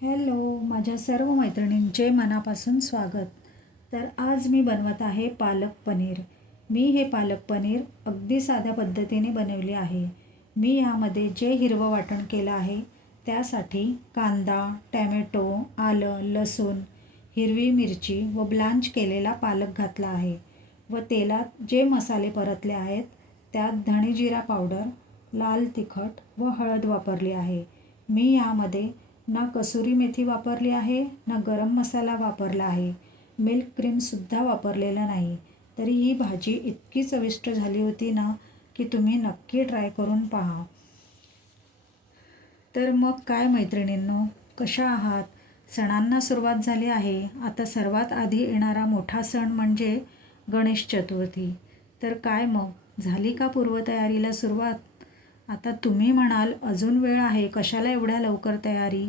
Hello माझ्या सर्व मैत्रिणींचे मनापासून स्वागत. तर आज मी बनवत आहे पालक पनीर. मी हे पालक पनीर अगदी साध्या पद्धतीने बनवले आहे. मी यामध्ये जे हिरवं वाटण केलं आहे त्यासाठी कांदा, टॅमॅटो, आलं, लसूण, हिरवी मिरची व ब्लांच केलेला पालक घातला आहे व तेलात जे मसाले परतले आहेत त्यात धणे जिरा पावडर, लाल तिखट व हळद वापरली आहे. मी यामध्ये ना कसुरी मेथी वापरली आहे ना गरम मसाला वापरला आहे. मिल्क क्रीमसुद्धा वापरलेलं नाही. तरी ही भाजी इतकी चविष्ट झाली होती ना की तुम्ही नक्की ट्राय करून पहा. तर मग काय मैत्रिणींनो, कशा आहात? सणांना सुरुवात झाली आहे. आता सर्वात आधी येणारा मोठा सण म्हणजे गणेश चतुर्थी. तर काय मग झाली का पूर्वतयारीला सुरुवात? आता तुम्ही म्हणाल अजून वेळ आहे, कशाला एवढ्या लवकर तयारी?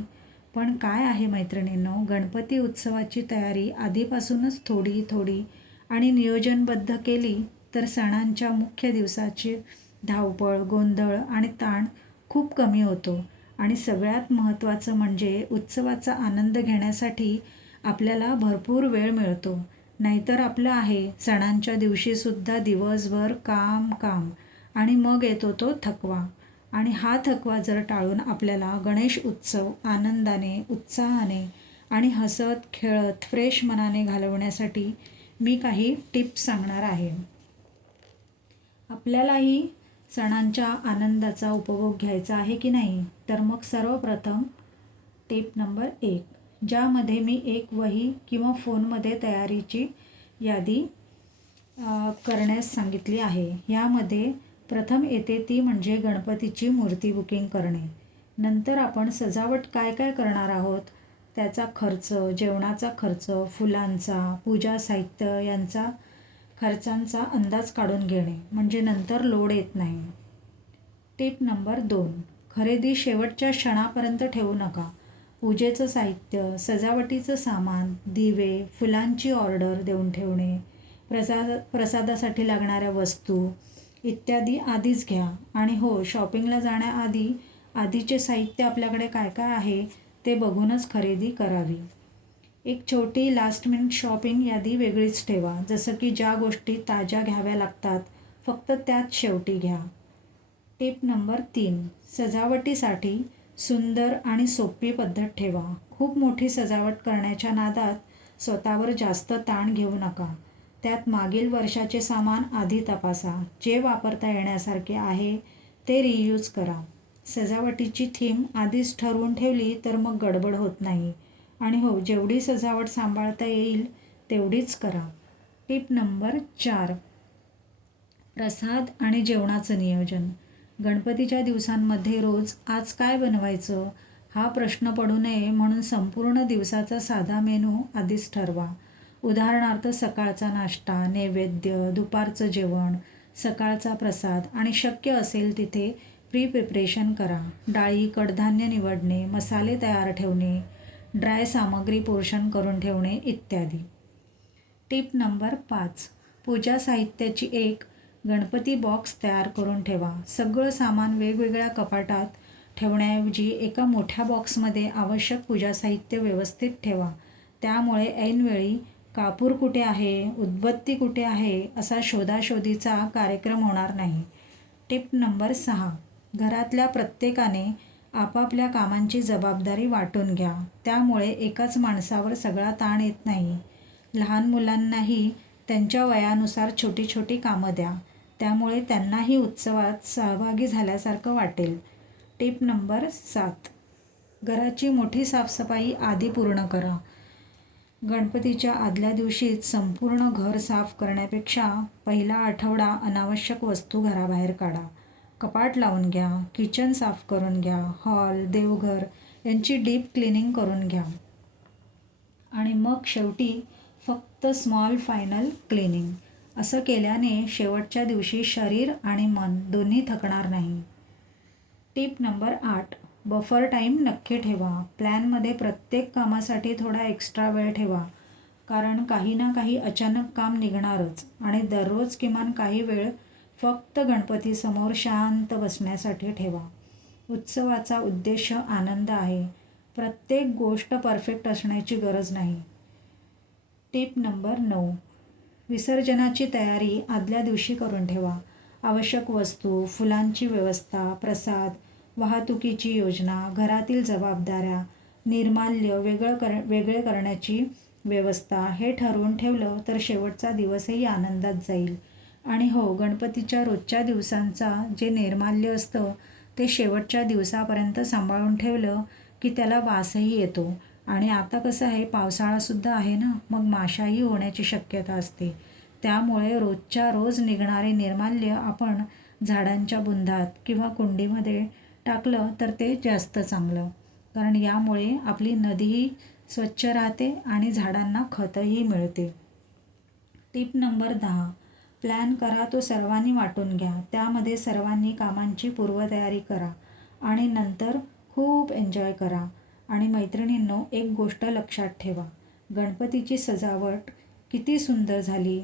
पण काय आहे मैत्रिणींनो, गणपती उत्सवाची तयारी आधीपासूनच थोडी थोडी आणि नियोजनबद्ध केली तर सणांच्या मुख्य दिवसाची धावपळ, गोंधळ आणि ताण खूप कमी होतो. आणि सगळ्यात महत्त्वाचं म्हणजे उत्सवाचा आनंद घेण्यासाठी आपल्याला भरपूर वेळ मिळतो. नाहीतर आपलं आहे सणांच्या दिवशीसुद्धा दिवसभर काम काम आणि मग येतो तो थकवा. आणि हा थकवा जर टाळून आपल्याला गणेश उत्सव आनंदाने, उत्साहाने आणि हसत खेळत फ्रेश मनाने घालवण्यासाठी मी काही टिप्स सांगणार आहे. आपल्यालाही सणांच्या आनंदाचा उपभोग घ्यायचा आहे की नाही? तर मग सर्वप्रथम टिप नंबर 1, ज्यामध्ये मी एक वही किंवा फोनमध्ये तयारीची यादी करण्यास सांगितली आहे. यामध्ये प्रथम येते ती म्हणजे गणपतीची मूर्ती बुकिंग करणे. नंतर आपण सजावट काय काय करणार आहोत त्याचा खर्च, जेवणाचा खर्च, फुलांचा, पूजा साहित्य यांचा खर्चांचा अंदाज काढून घेणे, म्हणजे नंतर लोड येत नाही. टिप नंबर 2, खरेदी शेवटच्या क्षणापर्यंत ठेवू नका. पूजेचं साहित्य, सजावटीचं सामान, दिवे, फुलांची ऑर्डर देऊन ठेवणे, प्रसादासाठी लागणाऱ्या वस्तू इत्यादी आधीच घ्या. आणि हो, शॉपिंगला जाण्याआधी आधीचे साहित्य आपल्याकडे काय काय आहे ते बघूनच खरेदी करावी. एक छोटी लास्ट मिनिट शॉपिंग यादी वेगळीच ठेवा. जसं की ज्या गोष्टी ताज्या घ्याव्या लागतात फक्त त्याच शेवटी घ्या. टिप नंबर 3, सजावटीसाठी सुंदर आणि सोपी पद्धत ठेवा. खूप मोठी सजावट करण्याच्या नादात स्वतःवर जास्त ताण घेऊ नका. त्यात मागील वर्षाचे सामान आधी तपासा. जे वापरता येण्यासारखे आहे ते रियूज करा. सजावटीची थीम आधीच ठरवून ठेवली तर मग गडबड होत नाही. आणि हो, जेवढी सजावट सांभाळता येईल तेवढीच करा. टिप नंबर 4, प्रसाद आणि जेवणाचं नियोजन. गणपतीच्या दिवसांमध्ये रोज आज काय बनवायचं हा प्रश्न पडू नये म्हणून संपूर्ण दिवसाचा साधा मेनू आधीच ठरवा. उदाहरणार्थ सकाळचा नाश्ता, नैवेद्य, दुपारचं जेवण, सकाळचा प्रसाद आणि शक्य असेल तिथे प्रिपरेशन करा. डाळी, कडधान्य निवडणे, मसाले तयार ठेवणे, ड्राय सामग्री पोर्शन करून ठेवणे इत्यादी. टिप नंबर 5, पूजा साहित्याची एक गणपती बॉक्स तयार करून ठेवा. सगळं सामान वेगवेगळ्या कपाटात ठेवण्याऐवजी एका मोठ्या बॉक्समध्ये आवश्यक पूजा साहित्य व्यवस्थित ठेवा. त्यामुळे ऐनवेळी कापूर कुठे आहे, उदबत्ती कुठे आहे असा शोधाशोधीचा कार्यक्रम होणार नाही. टिप नंबर 6, घरातल्या प्रत्येकाने आपापल्या कामांची जबाबदारी वाटून घ्या. त्यामुळे एकाच माणसावर सगळा ताण येत नाही. लहान मुलांनाही त्यांच्या वयानुसार छोटी छोटी कामं द्या. त्यामुळे त्यांनाही उत्सवात सहभागी झाल्यासारखं वाटेल. टिप नंबर 7, घराची मोठी साफसफाई आधी पूर्ण करा. गणपतीच्या आदल्या दिवशीच संपूर्ण घर साफ करण्यापेक्षा पहिला आठवडा अनावश्यक वस्तू घराबाहेर काढा. कपाट लावून घ्या, किचन साफ करून घ्या, हॉल, देवघर यांची डीप क्लिनिंग करून घ्या. आणि मग शेवटी फक्त स्मॉल फायनल क्लिनिंग. असं केल्याने शेवटच्या दिवशी शरीर आणि मन दोन्ही थकणार नाही. टिप नंबर 8, बफर टाईम नक्की ठेवा. प्लॅनमध्ये प्रत्येक कामासाठी थोडा एक्स्ट्रा वेळ ठेवा. कारण काही ना काही अचानक काम निघणारच. आणि दररोज किमान काही वेळ फक्त गणपतीसमोर शांत बसण्यासाठी ठेवा. उत्सवाचा उद्देश आनंद आहे, प्रत्येक गोष्ट परफेक्ट असण्याची गरज नाही. Tip number 9. विसर्जनाची तयारी आदल्या दिवशी करून ठेवा. आवश्यक वस्तू, फुलांची व्यवस्था, प्रसाद, वाहतुकीची योजना, घरातील जबाबदाऱ्या, निर्माल्य वेगळे करण्याची व्यवस्था हे ठरवून ठेवलं तर शेवटचा दिवसही आनंदात जाईल. आणि हो, गणपतीच्या रोजच्या दिवसांचा जे निर्माल्य असतं ते शेवटच्या दिवसापर्यंत सांभाळून ठेवलं की त्याला वासही येतो. आणि आता कसं आहे, पावसाळासुद्धा आहे ना, मग माशाही होण्याची शक्यता असते. त्यामुळे रोजच्या रोज निघणारे निर्माल्य आपण झाडांच्या बुंधात किंवा कुंडीमध्ये टाकलं तर ते जास्त चांगलं. कारण यामुळे आपली नदीही स्वच्छ राहते आणि झाडांना खतही मिळते. Tip number 10. प्लॅन करा तो सर्वांनी वाटून घ्या. त्यामध्ये सर्वांनी कामांची पूर्वतयारी करा आणि नंतर खूप एन्जॉय करा. आणि मैत्रिणींनो, एक गोष्ट लक्षात ठेवा, गणपतीची सजावट किती सुंदर झाली,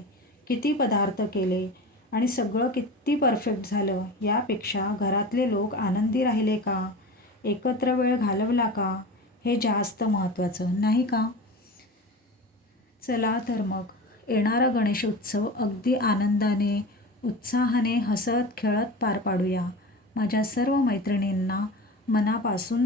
किती पदार्थ केले आणि सगळं किती परफेक्ट झालं यापेक्षा घरातले लोक आनंदी राहिले का, एकत्र वेळ घालवला का, हे जास्त महत्त्वाचं नाही का? चला तर मग येणारा गणेशोत्सव अगदी आनंदाने, उत्साहाने, हसत खेळत पार पाडूया. माझ्या सर्व मैत्रिणींना मनापासून